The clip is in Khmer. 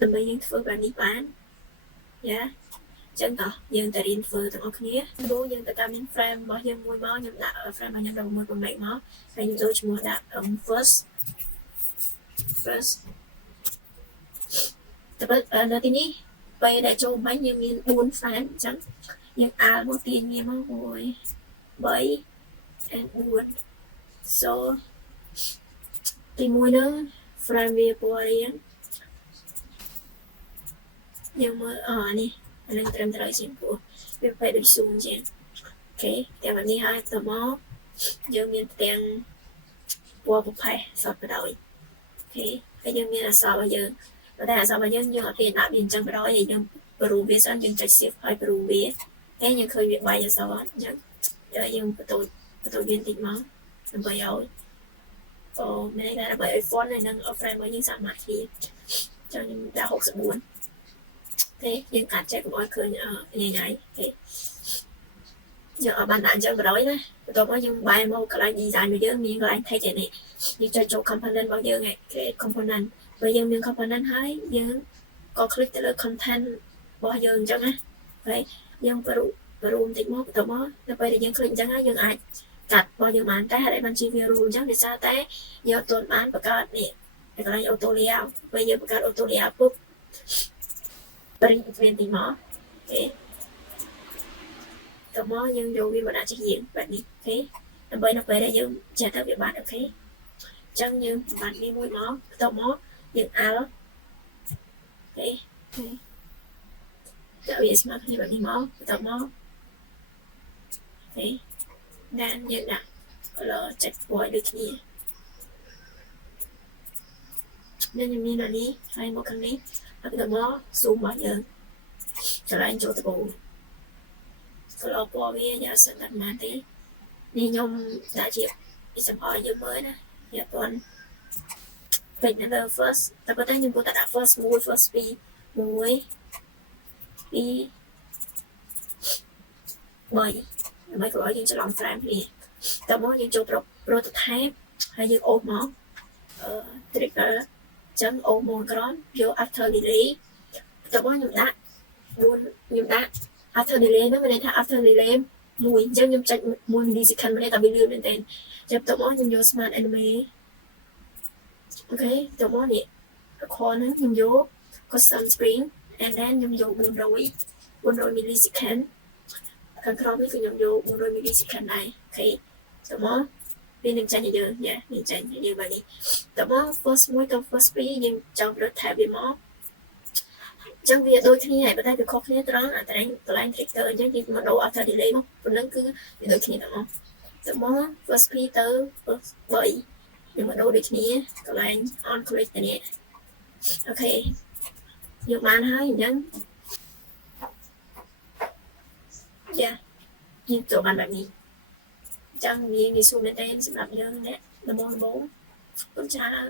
ដើម្បីយើងធ្វើបែបនេះបានយ៉ាចឹងតោះយើងទៅរៀនធ្វើទាំងអស់គ្នាព្រោះយើងទៅតាមមាន frame របស់យើងមួយមកខ្ញុំដាក់ frame របស់ខ្ញុំ16 8មកហើយខ្ញុំចូលឈ្មោះដាក់ first តែនៅទីនេះពេលដែលចូលបាញ់យើងមាន4 frame អញ្ចឹងយើងអាលមកទាញវាមក1 3 and 4 so ទី1ហ្នឹង frame វាពណ៌រៀងយើងមើលនេះអានឹងត្រឹមត្រូវជាងព្រោះវាបែរដូច zoom ជាងអូខេតែបែបនេះហើយទៅមកយើងមានផ្ទាំងពណ៌ប្រផេះសតបដោយអូខេហើយយើងមានអក្សររបស់យើងតែអក្សររបស់យើងអត់ទាន់ដាក់វាអញ្ចឹងបដោយហើយយើងប្រូវាសិនយើងចុច shift ហើយប្រូវាហើយយើងឃើញវាបែកអក្សរអញ្ចឹងយើងបន្ទោវាបន្តិចមកដើម្បីឲ្យមានន័យថាដើម្បីឲ្យ font ហើយនឹង frame របស់យើងសាមញ្ញគ្នាចឹងខ្ញុំដាក់64ទេយើងកាត់ចែកកុំឲ្យឃើញញ៉ៃទេយើងអត់បានដាក់អញ្ចឹងបដោយណាបន្ទាប់មកយើងបែរមកកន្លែង design របស់យើងមានកន្លែង text នេះយើងចុចចូល component របស់យើងឯង create component ពេលយើងមាន component ហើយយើងក៏ click ទៅលើ content របស់យើងអញ្ចឹងណាហើយយើងប្រូបន្តិចមកបន្ទាប់មកដល់ពេលដែលយើង click អញ្ចឹងហើយយើងអាចកាត់របស់យើងបានតែហើយបានជាវា rule អញ្ចឹងដោយសារតែយើងអត់ទាន់បានបង្កើតនេះកន្លែង auto layout ពេលយើងបង្កើត auto layout ปุ๊បព្រីនវាទីមកអូខេតមកយើងយកវាមកដាក់ជារៀងបែបនេះអូខេដើម្បីនៅពេលដែលយើងចេះទៅវាបានអូខេអញ្ចឹងយើងបានវាមួយមកបន្ទាប់មកយើងអាល់អូខេដាក់វាស្មើគ្នាបែបនេះមកបន្ទាប់មកអូខេDanយើងដាក់ color ចេញពណ៌ដូចគ្នានឹងមានអានេះហើយមកខាងនេះហើយបន្ទាប់មក zoom របស់យើងកន្លែងចូលត្បូង color ពណ៌វាយ៉ាងសិនតែប៉ុន្មានទេនេះខ្ញុំដាក់ជាexample ឲ្យយើងមើលណាវាអត់ទាន់ពេញនៅលើ first តែប៉ុន្តែខ្ញុំគួរតែដាក់ first 1 first 2 1 2 3ដើម្បីកុំឲ្យយើងច្រឡំ frame គ្នាតមកយើងចូល prototype ហើយយើងអូសមកtrigger អញ្ចឹងអូសមកក្រោមយក after delay តមកខ្ញុំដាក់ after delay ហ្នឹងមានន័យថា after delay មួយអញ្ចឹងខ្ញុំចុច1 millisecond ម្នាក់តែវាលឿនមែនទែនចាប់តមកខ្ញុំយក smart anime អូខេតមកនេះ record ហ្នឹងខ្ញុំយក custom screen and then ខ្ញុំយក400 millisecond ខាងក្រោមនេះគឺខ្ញុំយក400 millisecond ដែរអូខេតមកវានឹងចាញ់យើងញ៉ានេះចាញ់យើងបែបនេះតមក first 1ទៅ first 2យើងចង់រត់ tab វាមកចឹងវាដូចគ្នាហើយប៉ុន្តែវាខុសគ្នាត្រង់អាកន្លែង trigger អញ្ចឹងយើងមកដូរ after delay មកប៉ុណ្ណឹងគឺវាដូចគ្នាទាំងអស់តមក first 2ទៅ first 3យើងមកដូរដូចគ្នាកន្លែង on click ទៅនេះអូខេយើងបានហើយអញ្ចឹងយ៉ាយើងចូលបានបែបនេះអញ្ចឹងវាងាយស្រួលមែនទែនសម្រាប់យើងអ្នកដំបូងបងច្រើន